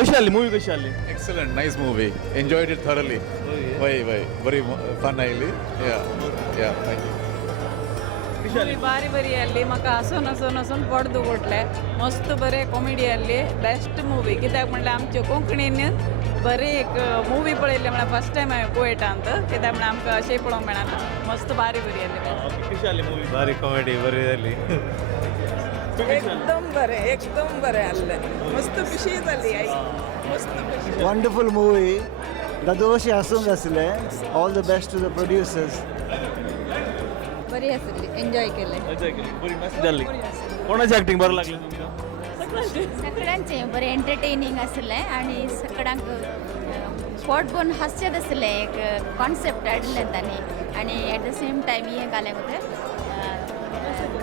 कशी आली मूवी कशी आली? Excellent, nice movie. Enjoyed it thoroughly. Very fun oily. Yeah, thank you. कशी आली? बारी बरी आली म्हाका हसून पोट दुखोटलें मस्त बरें कॉमेडी आसली बेस्ट मूवी कित्याक म्हणल्यार आमचे कोंकणीन बरी एक मूवी पळयल्ली म्हळ्यार फर्स्ट टायम हांवें कुवेटांत कित्याक म्हळ्यार आमकां अशेंय पळोवंक मेळना मस्त बारी बरी आसली कशी आली मूवी? भारी कॉमेडी बरी झाली. एकदम बरें आसलें मस्त खुशी जाली आई मस्त खुशी Wonderful movie. Dadoshi हसूंक आसले. All the best to the producers. बरी आसली एन्जॉय केलें मजा केली बरी मस्त झाली. कोणाची ऍक्टिंग बरं लागली तुमकां? सगळ्यांचे बरें एंटरटेनिंग आसलें आनी सगळ्यांक पोट भरून हास्यत आसलें एक कॉन्सेप्ट हाडलें तांणी आनी एट द सेम टायम हें घालें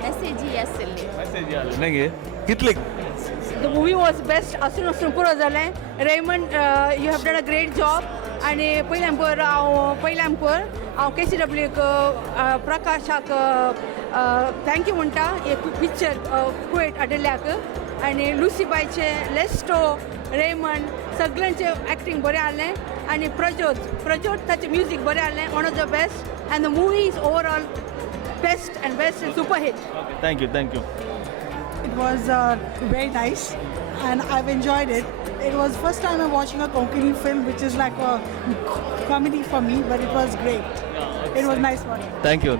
मेसेजी आसली. मेसेज आली नाही कितले The movie was best. असून पुरो जालें. Raymond you have done a great job आनी पयल्यान हांव KCW प्रकाशाक थँक्यू म्हणटा एक पिक्चर कुवेट हाडल्याक आनी लुसीबायचे लेस्टो रेमंड सगळ्यांचे ॲक्टिंग बरें आसलें आनी प्रज्योत ताचें म्युजीक बरें आसलें one of the best and the movie is overall best and super hit. Thank you It was very nice and I've enjoyed it. It was first time I'm watching a Konkani film which is like a comedy for me, but it was great. It was nice one. Thank you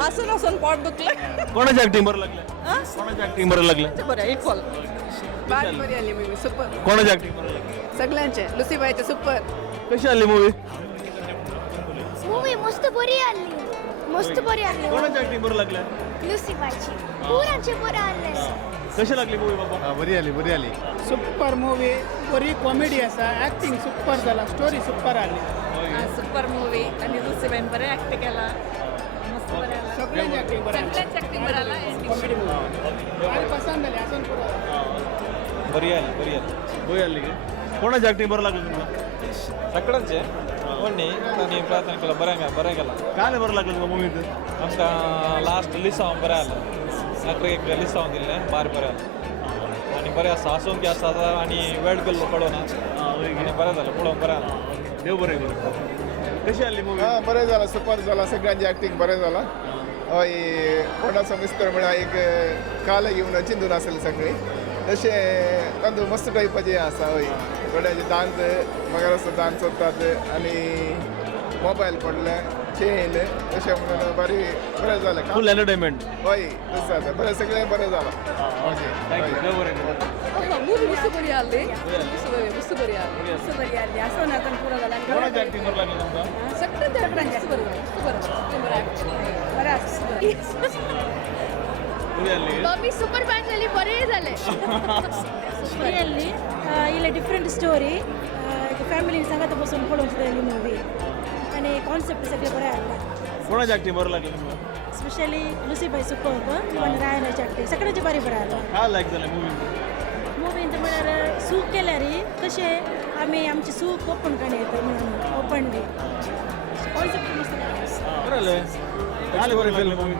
हसून पोट दुखलें कोणाची acting बरं लागलं? कोणाची acting बरं लागलं? बरें equal बारी बरी आली मूवी सुपर कोणाची ऍक्टिंग बरं लागली? सगळ्यांचे लुसीबाईचे सुपर कशी आली मूवी? मूवी मस्त बरी आली कोणाची ऍक्टिंग बरं लागलं? लुसीबाईची पुरांचे बरें आसलें. कशी लागली मूवी बाबा? बरी आली. Super movie, बरी कॉमेडी आसा, ॲक्टिंग सुपर जाला, स्टोरी सुपर आली. सुपर मूवी आणि लुसीबाईन बरें ऍक्ट केला मस्त बरें आला सगळ्यांची ॲक्टिंग बरी सगळ्यांची ऍक्टिंग बरें आला कॉमेडी मूवी आणि पसंत झाली असून पुरो. बरी आली की कोणाची ऍक्टिंग बरं लागलं तुम्हाला? सगळ्यांचे कोणी त्यांनी प्रयत्न केला बरें केला काय बरं लागलं तुला मूवी? आमकां लास्ट लिसांव बरें आसलें नाका एक लिसांव दिल्लें बरें आसलें आनी बरें आसा हसून आसा आनी वेळ गेल्लो कळोना आनी बरें जालें पळोवंक बरें आसा. देव बरें करूं. कशी आली मूवी? बरें जाला सुपर जाला सगळ्यांची ऍक्टिंग बरें जाला. हय कोणाचो मिस्टर म्हळ्यार एक काल घेवन चिंतून आसली सगळी तशें तांदूळ मस्त टायपाचें आसा. हय थोड्यांचे डान्स म्हाका असो डान्स चलतात आनी मोबायल पडले चेन तशें म्हणून बरें जालें. फुल एंटरटेनमेंट. हय तशें जाता बरें सगळें बरें जालां. थँक्यू देव बरें करूं. मूवी मस्त बरी आली मस्त बरी आली हसून आता पुरो जाला कोणाची ऍक्टिंग बरं लागली तुमकां? सगळ्यांचे बरं मूवी आली की? मम्मी सुपर फॅन झाली बरें जालें. रियली इला डिफरंट स्टोरी फॅमिली सांगत बसून पळोवंक जाय मूवी आनी कॉन्सेप्ट सगळे बरें आसला कोणाची ऍक्टिंग बरं लागली तुमकां? स्पेशली लुसीबाई सुपर इवन रायनाची ॲक्टिंग सगळ्यांची बरी बरें आसला. काय लायक जालें मूवी? मुवीन म्हळ्यार सूख केल्यार कशें आमी आमची सूख ओपन काणी येता म्हणून ओपनली कॉन्सेप्ट मस्त बरं जालें बरें फिल्म मूवी.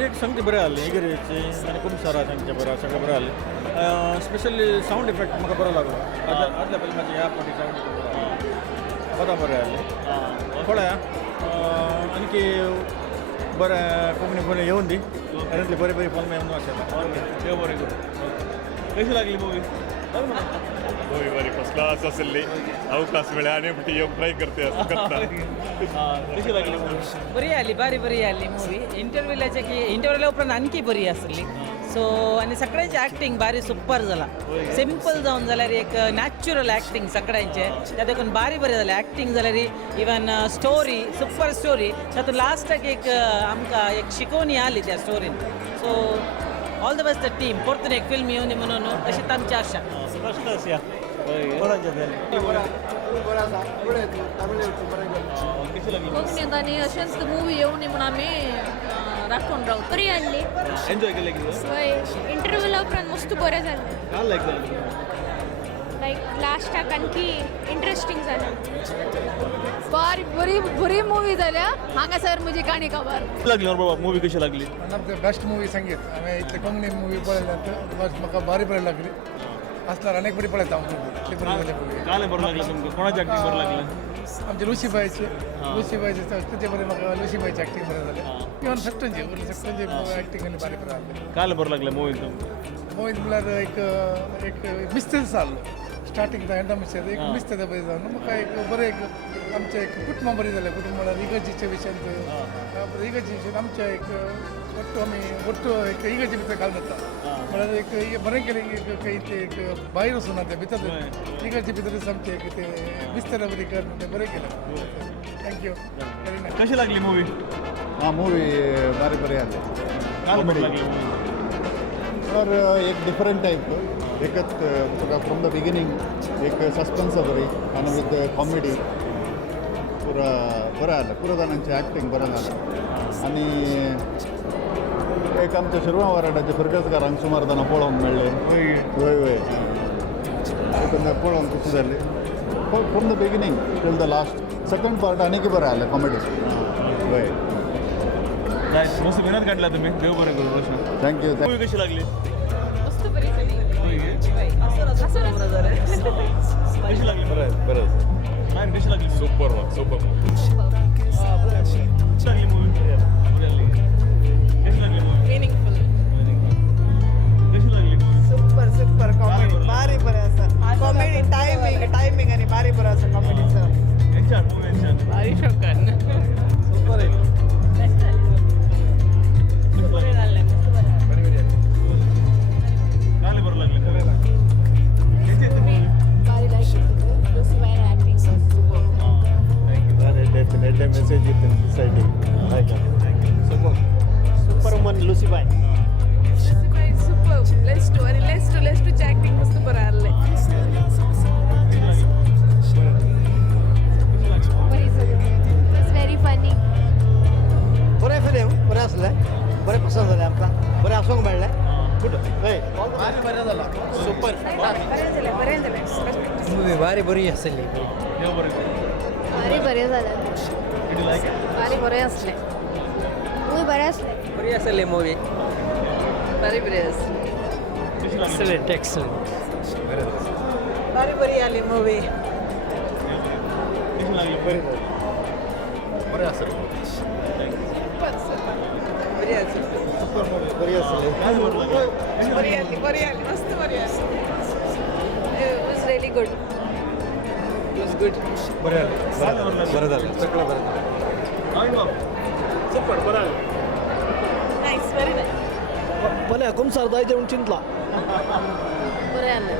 रेट सांगते बरें आसलें एगिरेचे आनी खूब सारा सांगचे बरें सगळें बरें आसलें. स्पेशली सावंड इफेक्ट म्हाका बरो लागलो. आदल्या फिल्माचे ह्या फाटी सावंड बरें आसलें. पळया आनी बरें कोंकणी फुडें येवन दी आनी बरी फिल्म येवन आसता. देव बरें करूं. कशी लागली मूवी? मूवी बरी फर्स्ट क्लास आसली. अवकाश मेळ्ळा आनी फावटी येवंक ट्राय करता असं करता. कशी लागली मूवी? बरी आली बरी आली मूवी इंटरव्यूला उपरांत आणखी बरी आसली सो आनी सगळ्यांची ऍक्टिंग बारी सुपर जाला सिंपल जावन जाल्यार एक नॅचरल ऍक्टिंग सगळ्यांचे त्या देखून बारी बरें जालें ऍक्टिंग जाल्यार इवन स्टोरी सुपर स्टोरी तातूंत लास्टाक एक आमकां एक शिकोवणी आली त्या स्टोरीन so all the best the team परतून एक फिल्म येवनी म्हणून अशी तांची आशा. कोंकणींत आनी अशेंच मुवी येवनी म्हणून आमी राखून रावता. बरी आसली. एन्जॉय केलें की? इंटरव्यूला उपरांत मस्त बरें जालें. काय लायक जालें? लायक लास्टाक आणखी इंटरेस्टिंग जालें. बरी मूवी जाल्या हांगासर म्हजी काणी खबर लागली बाबा मूवी कशी लागली? One of the best movie संगीत हांवें इतले कोंकणी मूवी पळयल्यात म्हाका बरी लागली असणार अनेक बरी पळत आमचे काल बरं लागलं तुमका कोणाची ऍक्टिंग बरं लागलं लुसीबाईचे तिचे बरे म्हाका लुसीबाईची ऍक्टिंग बरें जालें इवन सट्टनचे ऍक्टिंग आनी बारीक जालें काल बरं लागलं मूवी तुमकां मोहित म्हळ्यार एक मिस्टेक जाल्लो स्टार्टींग एंडा मिस्टेक एक मिस्टेक बरें जावन म्हाका एक बरें एक आमचें एक कुटुंबा बरी जालें कुटुंब म्हळ्यार इगर्जीच्या विशयान इगर्जी विशयान आमच्या एक ಒಟ್ಟು ಈಗ ಭಿತರ ಕಾಲ್ म्हळ्यार बरें केलें एक भायर वचून ना ते भितर इगर्जी भितर आमचे ते बिस्तर बरी कर बरें केलें थँक्यू व्हेरी नायस कशी लागली मूवी हां मूवी बरी बरी आली काल बरं लागली मूवी म्हळ्यार एक डिफरंट टायप एकच तुका फ्रॉम द बिगिनींग एक सस्पेन्स बरी आनी विथ कॉमेडी पुरा बरें जालें पुरो जाणांचें ॲक्टींग बरें जालें आनी एक आमच्या शिरवा वाराडाचे फर्गसकारांक सुमार जाणां पळोवंक मेळ्ळे वय एकंदर पळोवंक कशें जालें from the beginning till the last second part आनीक बरें जालें कॉमेडी वय नायस मस्त मेहनत काढला तुम्ही देव बरं करू रोशन थँक्यू मूवी कशी लागली मस्त बरी कशी लागली बरं नाही कशी लागली सूपर कशी लागली मूवी कशी लागली मूवी मीनिंगफुल कशी लागली सुपर कॉमेडी भारी बरें आसा कॉमेडी टायमिंग आनी भारी बरो आसा कॉमेडीचो एक्शन मूवी एक्शन भारी शॉकन सुपर आहे बरें जाल्लें मस्त बरें काल बरं लागली कशी आहे ती मूवी ಭಾರಿ like Lucibai acting definitely message इथे society super woman Lucibai super ಲೆಸ್ ಟು ಆಕ್ಟಿಂಗ್ ಮಸ್ತ್ ಬರ ಅಲ್ಲೇ इट्स व्हेरी फनी बरें फिल्म बरें आसलें बरें पसंद जालें आमकां बरें आसूंक मेळ्ळें गुड बरें जालां सुपर मूवी भारी बरी आसली देव बरं करू भारी बरें जालें Did you like it? भारी बरें आसलें खूब बरें आसलें बरी आसली मूवी भारी बरें आसलें कशी लागली एक्सलेंट भारी बरी आली मूवी कशी लागली बरी बरें आसलें बरी आसली बरी आसली काल बरं लागली बरी आली मस्त बरी आसली इट वाज रियली गुड इट वाज गुड बरें जालें सगळं बरें जालें सुपर बरं नाईस व्हेरी नाईस बरें कोण सरदाय जेवण चिंतला बरें आलें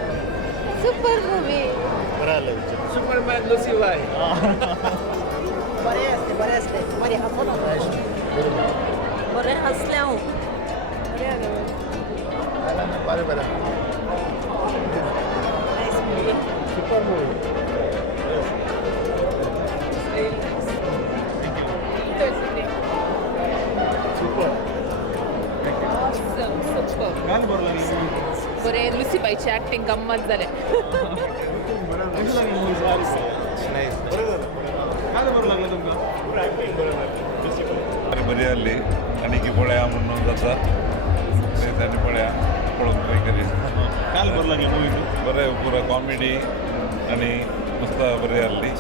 सुपर मुवी बरें जालें सुपरमॅन लुसीबाई बरें आसलें बरें हांसून बरें हसलें हांव बरें बरें nice movie super movie super काल बरं लागली मूवी बरें लुसीबाईची ऍक्टिंग गंमत जालें कशी लागली मूवी काल बरं लागलं तुमका बरी आली आणि की पळया म्हणून जाता त्यांनी पळया पळून ट्राय करी काल बरं लागली मूवी बरें पुरा कॉमेडी आणि मस्त बरी आली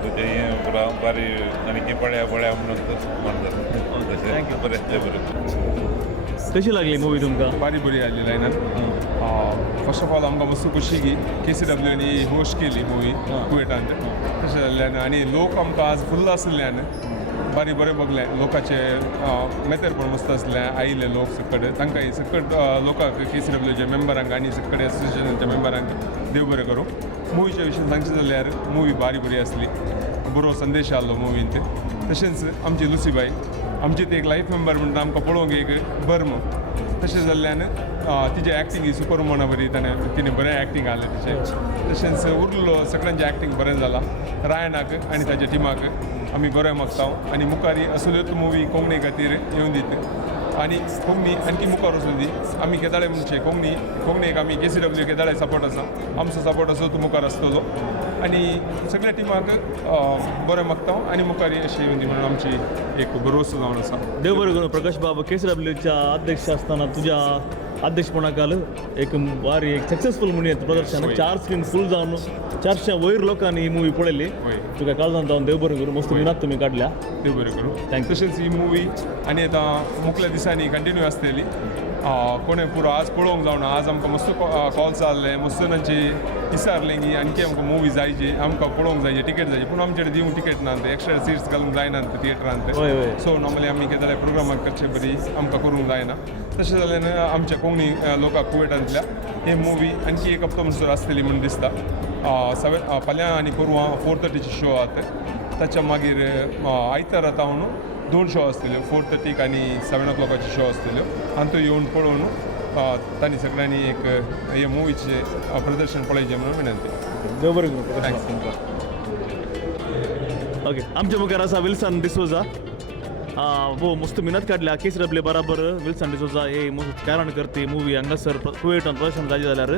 म्हणजे पुरा बारी आणि की पळया म्हणून म्हणतात Thank you. बरें बरें कशी लागली मूवी तुमका बारी बरी आली लायनात फर्स्ट ऑफ ऑल आमकां मस्त खोशी की KCWनी होस्ट केली मुवी कुवेटांत तशें जाल्ल्यान आनी लोक आमकां आज फुल्ल आसल्यान बारी बरें बगलें लोकांचे मेतेर पण मस्त आसलें आयिल्ले लोक सकट तांकां सकट लोकांक KCWचे मेंबरांक आनी सकट एसोसिएशनाच्या मेंबरांक देव बरें करूं मुवीच्या विशयी सांगचें जाल्यार मुवी बारी बरी आसली बरो संदेश आहलो मुवींत तशेंच आमची लुसीबाई आमची ती एक लायफ मेंबर म्हणटा आमकां पळोवंक एक बर्म तशें जाल्ल्यान तिजें ॲक्टींग ही सुपर वुमना बरी तिणें बरें ॲक्टींग आहलें तशेंच उरलो सगळ्यांचें ॲक्टींग बरें जालां रायनाक आनी ताच्या टिमाक आमी बरें मागतां आनी मुखारी असल्योच मुवी कोंकणी खातीर येवन दीत आनी कोंकणी आणखी मुखार वचून दी आमी केदाळे म्हणचे कोंकणीक आमी KCW केदाळे सपोर्ट आसा आमचो सपोर्ट असो तो मुखार आसतलो आनी सगळ्या टिमाक बरें मागता आनी मुखारी अशें येवन दी म्हणून आमची एक भरवसो जावन आसा देव बरें करूं प्रकाश बाबा KCWच्या अध्यक्ष असताना तुझ्या अध्यक्षपणाखाल एक वारी एक सक्सेसफुल म्हणून येतं प्रदर्शन 4 स्क्रीन फुल जाऊन 400 वयर लोकांनी ही मूवी पळयली तुका काळजान जावन देव बरें करूं मस्त विनात तुमी काडल्या देव बरें करूं थँक्यू तशेंच ही मुवी आनी आतां मुखल्या दिसांनी कंटिन्यू आसतली कोणें पुरो आज पळोवंक जावना आज आमकां मस्त कॉल्स आसले मस्त तांची विचारलें की आणखी आमकां मुवी जायची आमकां पळोवंक जायची टिकेट जायची पूण आमचे कडेन दिवंक टिकेट ना ते एक्स्ट्रा सिट्स घालूंक जायना थिएटरांत सो नॉर्मली आमी कितें जाल्यार प्रोग्रामाक करचे बरी आमकां करूंक जायना तशें जाल्यार आमच्या कोंकणी लोकांक कुवेटांतल्या ही मुवी आणखी एक हप्तो म्हणसर आसतली म्हूण दिसता फाल्यां आनी परवां 4:30 शो आहा ताच्या मागीर आयतार आतां 2 शो आसतल्यो 4:30 आनी 7 o'clock शो आसतल्यो आनी तो येवन पळोवन तांणी सगळ्यांनी एक हे मुवीचे प्रदर्शन पळयचें म्हणून विनंती देव बरें करूं ओके आमच्या मुखार आसा विल्सन डिसोजा वो मस्त मिनत काडल्या KCW बराबर विल्सन डिसोजा हे मस्त कारण करते मूवी हांगासर कुवेटान प्रदर्शन जाली जाल्यार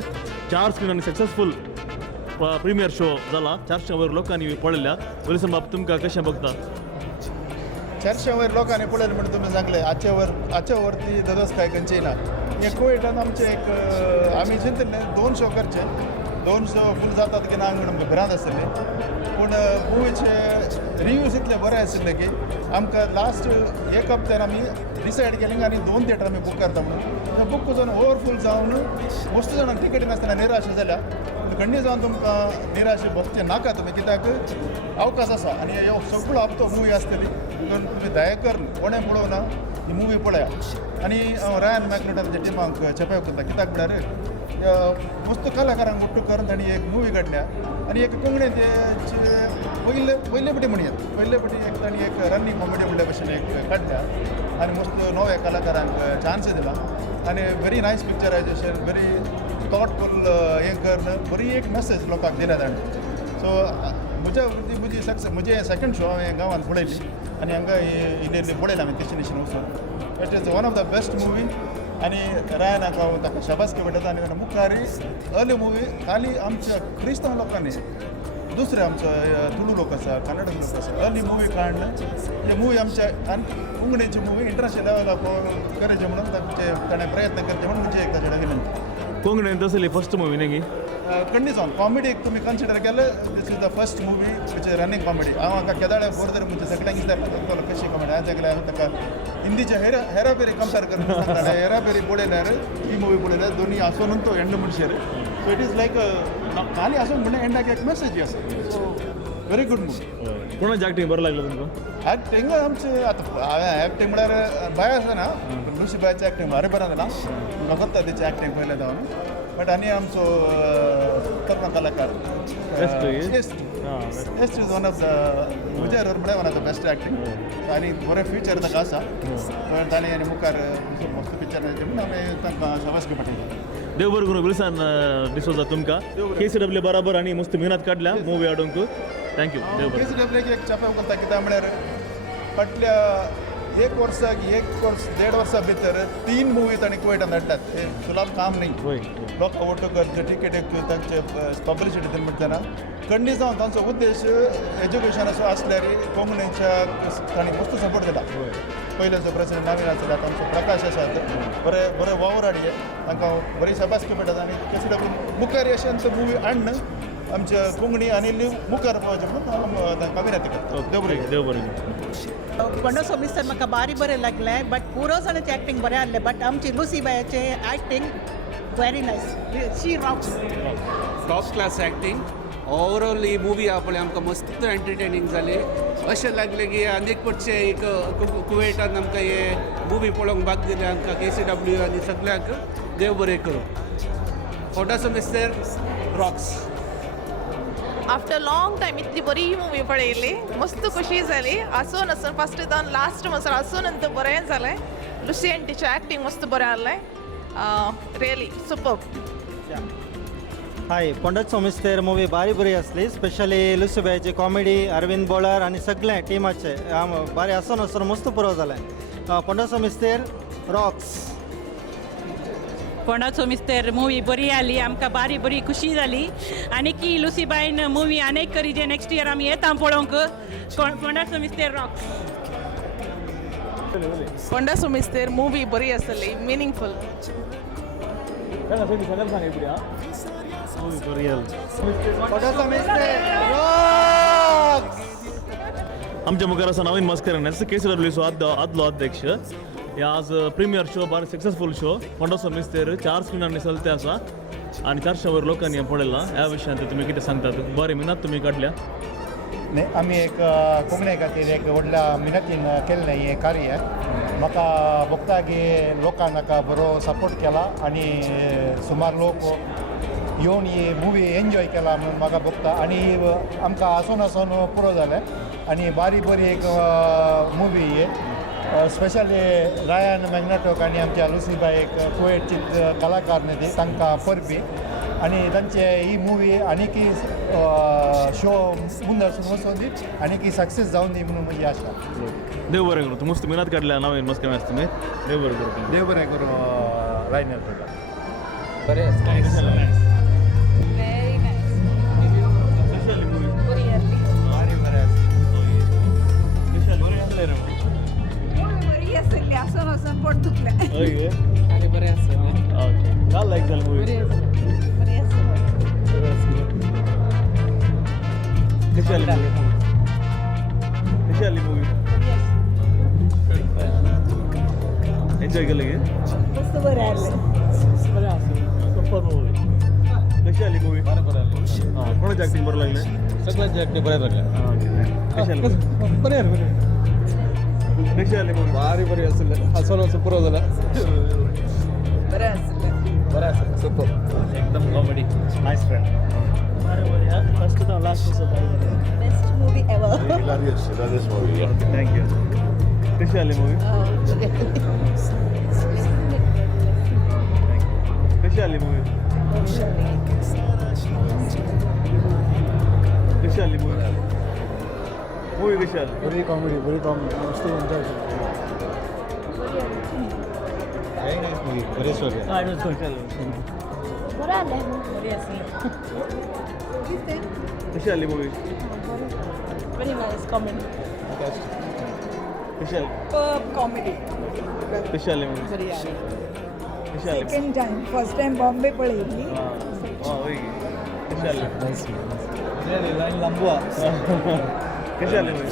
4 स्क्रीन आनी सक्सेसफूल प्रिमियर शो जाला 400 वयर लोकांनी पळयल्या विल्सन बाब तुमकां कशें बघता 400 वयर लोकांनी पळयलें म्हणून तुमी सांगले आजच्या वरती दरस काय खंयचेय ना हे कुवेटान आमचे एक आमी चिंतले 2 शो करचे 2 शो फूल जातात की ना म्हणून आमकां भिरांत आसतली पूण मुवीचे रिव्यूज इतले बरे आशिल्ले की आमकां लास्ट एक हप्त्यार आमी डिसायड केलें आनी 2 थिएटर आमी बूक करता म्हणून बूक करून ओवरफूल जावन मस्त जाणांक टिकेटी नासतना निराश जाल्या खंडी जावन तुमकां निराश बसचें नाका तुमी कित्याक अवकाश आसा आनी ह्यो सगळो हप्तो मुवी आसतली म्हणून तुमी दयाकर कोणें पळोवना ही मुवी पळया आनी हांव रायन मॅकनटाच्या टिमाक चेपाय करता कित्याक म्हळ्यार मस्त कलाकारांक मोट्टो करून तांणी एक मुवी काडल्या आनी एक कोंकणीचे पयले फावटी म्हणयात पयले फावटी एक तांणी एक रनिंग कॉमेडी म्हणल्या भशेन एक काडल्या आनी मस्त नव्या कलाकारांक चान्स दिला आनी व्हेरी नायस पिक्चरायजेशन व्हेरी थॉटफूल हें करून बरी एक मेसेज लोकांक दिल्या ताणें सो म्हजे सेकंड शो हांवें गांवांत पळयली आनी हांगा इल्ली पळयला हांवें डेस्टिनेशन वचून it is one of the best movie आनी रायनाक हांव ताका शाबासकी भेटता आनी मुखारी अर्ली मुवी खाली आमच्या क्रिस्तांव लोकांनी दुसरे आमचो तुळू लोक आसा कन्नड लोक आसा अर्ली मुवी काडलं ही मुवी आमच्या आनी कोंकणीची मुवी इंटरनॅशनल लेवलाक करचे म्हणून ताणें प्रयत्न करचे म्हणून म्हणजे एक ताचे कडेन विनंती कोंकणीन तसली फर्स्ट मुवी न्ही खंडी जावन कॉमेडीक तुमी कन्सिडर केलें this is the first movie which is running comedy हांव हाका केदाळे बोरदर म्हणजे सगळ्यांक विचारला कशी कॉमेडी हांवें सांगलें हांवें ताका हिंदीच्या हेराफेरी कंपेर करून सांगतालें हेराफेरी पळयल्यार ही मुवी पळयल्यार दोनी आसून तो एंड म्हणशेर सो इट इज लायक खाली आसून म्हणल्यार एंडाक एक मेसेज आसा सो व्हेरी गूड मुवी कोणाचें एक्टींग बरें लागलें तुमकां एक्टींग आमचें आतां हांवें एक्टींग म्हळ्यार बाय आसा ना लुसी बायचें एक्टींग भारी बरें जालां म्हाका कोत्ता तिचें एक्टींग पयलें जावन बट आनी आमचो तरुण कलाकार एस्ट इज वन ऑफ द मुजेर म्हळ्यार one of the best acting आनी बरें फ्युचर ताका आसा ताणें आनी मुखार मस्त पिक्चर म्हणून हांवें तांकां शाबासकी पटयता देव बरें करूं विल्सन डिसोजा तुमकां KCW बराबर आनी मस्त मेहनत काडल्या मुवी हाडूंक थँक्यू देव बरें KCW एक चापेव करता कित्याक म्हळ्यार फाटल्या एक वर्साक 1.5 वर्सां भितर 3 मुवी तांणी कुवेटान धाडटात हे सुलाभ काम न्ही लोक ओटो करचे टिकेट तांचे पब्लिसिटी दिली म्हणटना खंडी जावन तांचो उद्देश एज्युकेशन असो आसल्यार कोंकणीच्या तांणी मस्त सपोर्ट दिला पयलेचो प्रेसिडेंट नवीन आसला तांचो प्रकाश आसात बरे वावर हाडये तांकां बरी शाबासकी मेळटात आनी KCW मुखार अशें मुवी हाडन आमच्या कोंकणी आनी मुखार पावचे म्हणून हांव तांकां विनंती करता देव बरें कोणा समिस्तर म्हाका बारी बरें लागलें बट पुरो जाणांचें एक्टींग बरें आहलें बट आमची लुसी बायाचें acting very nice she rocks top class acting overall ही मुवी आहा पळय आमकां मस्त एंटरटेनिंग जाली अशें लागलें की आनीक पडचे एक कुवेटान आमकां हे मुवी पळोवंक भाग दिले आमकां KCW आनी सगळ्यांक देव बरें करूं कोणा समिस्तर रॉक्स आफ्टर लॉंग टायम इतली बरी मुवी पळयली मस्त खुशी जाली आसून फस्ट जावन लास्ट म्हणसर आसून बरें जालें लुसी एंटीचें एक्टींग मस्त बरें आहलें रियली सुपर हाय पंडत सोमिस्तेर मुवी बारी बरी आसली स्पेशली लुसीबायची कॉमेडी अरविंद बोळार आनी सगळे टिमाचे बारी आसून मस्त पुरो जालें पंडत सोमिस्तेर रॉक्स कोणाचो मिस्तेर मुवी बरी आली आमकां बारी बरी खुशी जाली आनी की लुसीबाईन मुवी अनेक करी जे नेक्स्ट इयर आमी येता पळोवंक कोणाचो मिस्तेर रॉक्स कोंडा सुमिस्तेर मुवी बरी आसली मिनींगफूल सांगा सगळ्याला सांगा इकडे हा मूवी बरी आमच्या मुखार असा नवीन मस्कर KCWSO आदलो अध्यक्ष हे आज प्रीमियर शो बारी सक्सेसफुल शो पंडोसो मिस्तेर 4 स्क्रीनांनी चलते आसा आणि 400 वयर लोकांनी पळयला ह्या विशयांत तुम्ही कितें सांगतात बरी मिनत तुम्ही काडल्या नाही आम्ही एक कोंकणी खातीर एक व्हडल्या मिनतीन केल्लें हें कार्य म्हाका भोगता की लोकांक हाका बरो सपोर्ट केला आणि सुमार लोक येवन ही मुवी एन्जॉय केला म्हणून म्हाका भोगता आणि आमकां आसून पुरो जालें आणि बारी बरी एक मुवी ही स्पेशली रायन मॅग्नेटोक आणि आमच्या लुसीबाई एक कुवेटची कलाकार न्ही तांकां परबी आणि तांचे ही मुवी आनीकी शो मुंद वचून दी आनीकी सक्सेस जावन दी म्हणून म्हजी आशा देव बरें करूं मस्त मिनत काडल्या नवीन मस्त केलें तुम्ही देव बरें करूं देव बरें करूं रायनर बरें आसून पोट दुखलें बरें आसा काल लायक जालें मूवी कशी आली मूवी एन्जॉय केलं की मस्त बरें आसलें बरें आसा सुपर मूवी कशी आली मूवी बरें आली कोणाची ॲक्टिंग बरं लागलें सगळ्यांची ॲक्टिंग बरें लागलें कशी आली बरें कशी आली मूवी भारी बरी आसलें हसून पुरो जाला बरें आसलें बरें आसा सुपर एकदम कॉमेडी नाईस फ्रेंड फर्स्ट तो last best movie ever thank you कशी आली मूवी कशी आली मूवी कशी आली मूवी मूवी कशी आली बरी कॉमेडी मस्त एन्जॉय व्हेरी नाईस मुवी बरें स्टोरी बरं आलं बरी आसली कशी आली मूवी व्हेरी नाईस कॉमेडी कशी आली कॉमेडी कशी आली मूवी बरी आली कशी आली second time first time Bombay पळयल्ली होय कशी आली लाईन लांबवा कशी आली मूवी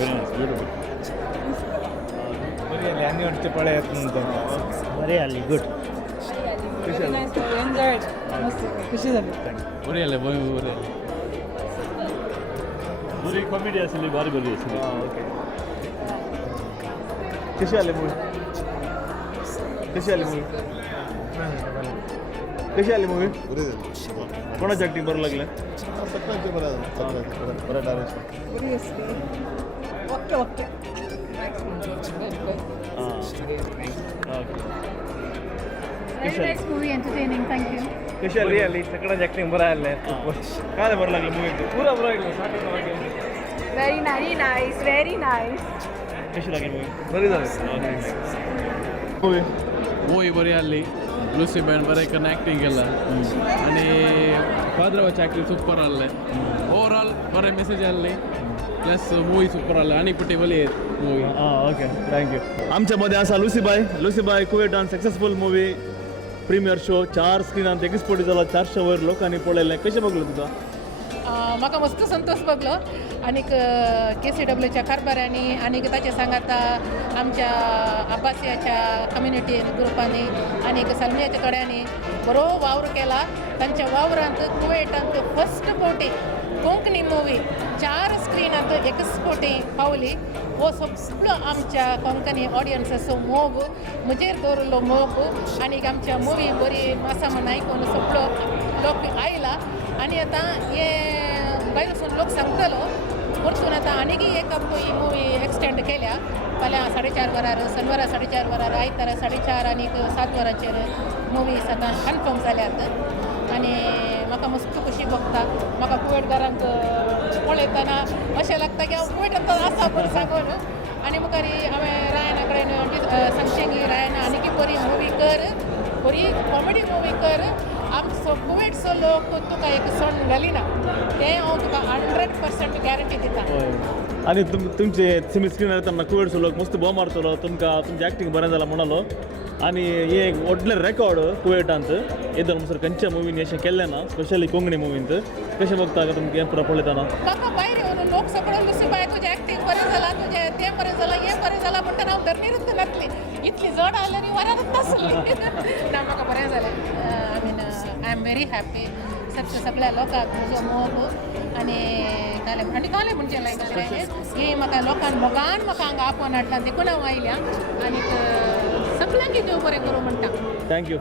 बरी आली आम्ही वाटते पळयत नंतर बरी आली गुड कशी आली एन्जॉय मस्त कशी झाली बरी आली बरी बरी कॉमेडी असली बारी बरी असली ओके कशी आली मूवी कशी आली मूवी कशी आली मूवी कोणाची ॲक्टिंग बरं लागलं सगळ्यांचे बरं डायरेक्शन बरी असली okay okay Very nice movie, entertaining. Thank you. कशी आली सगळ्यांची ॲक्टिंग बरं आले काय बरं लागलं मूवी पुरा बरं लागलं Very nice, very nice. कशी लागली मूवी बरी झाली मूवी मूवी बरी आली लुसी बँड बरें करून ॲक्टिंग केला आणि पाद्रवाची ॲक्टिंग सुपर आसलें ओवरऑल बरें मेसेज आसली प्लस मूवी सुपर आसलें आनी पुटेबल मूवी ओके थँक्यू आमच्या मध्ये असा लुसीबाई कुवेटान सक्सेसफुल मूवी प्रीमियर शो 4 स्क्रीनांत एकच पोटी झाला 400 वयर लोकांनी पळयलें कशें बघलं तुका म्हाका मस्त संतोष बघलो आनीक KCWच्या कारभाऱ्यांनी आनीक ताचे सांगाता आमच्या अब्बासियाच्या कम्युनिटी ग्रुपांनी आनीक सलमियाच्या कड्यांनी बरो वावर केला तांच्या वावरांत कुवेटांत फस्ट पोटी कोंकणी मुवी 4 स्क्रीनांत एकच पोटी पावली हो सगळो आमच्या कोंकणी ऑडियन्साचो मोग म्हजेर दवरलो मोग आनीक आमच्या मुवी बरी आसा म्हण आयकून सगळो लोक आयला आणि आता हे भायर वचून लोक सांगतलो परतून आता आनीक एक ही मुवी एक्सटेंड केल्या फाल्यां 4:30 वरार शनिवारा 4:30 वरार आयतारा 4:30 आनीक 7 वरांचेर मुवीज आतां कन्फर्म जाल्यात आनी म्हाका मस्त खुशी भोगता म्हाका कुवेटकारांक पळयतना अशें लागता की हांव कुवेटांत आसा पूण सांगून आनी मुखारी हांवें रायना कडेन सांगचें की रायना आनीक बरी मुवी कर बरी कॉमेडी मुवी कर आमचो कुवेटचो लोक तुका एक सण घालिना तें हांव तुका 100% गॅरंटी दिता आणि तुमचे सिमी स्क्रीन येताना कुवेटचो लोक मस्त बॉ मारतलो तुमकां तुमची ॲक्टिंग बरें जालां म्हणालो आणि हे एक व्हडलें रेकॉर्ड कुवेटांत येदोन म्हणसर खंयच्या मुवीन अशें केल्लें ना स्पेशली कोंकणी मुवींत कशें बघता का तुमकां हें पळयतना म्हाका भायर येवन लोक सगळो लुसीबाय तुजें एक्टींग बरें जालां तुजें तें बरें जालां हें बरें जालां म्हणटा हांव धरणीरूच नासली इतली जड आसली आनी वरानूच नासली ना म्हाका बरें जालें आय एम व्हेरी हॅपी सगळ्या लोकांक म्हजो मोग आनी काले म्हणजे लायक हे म्हाका लोकांन मोगान म्हाका हांगा आपोवन हाडला देखून हांव आयल्या आनी सगळ्यांक देव बरें करूं म्हणटा थँक्यू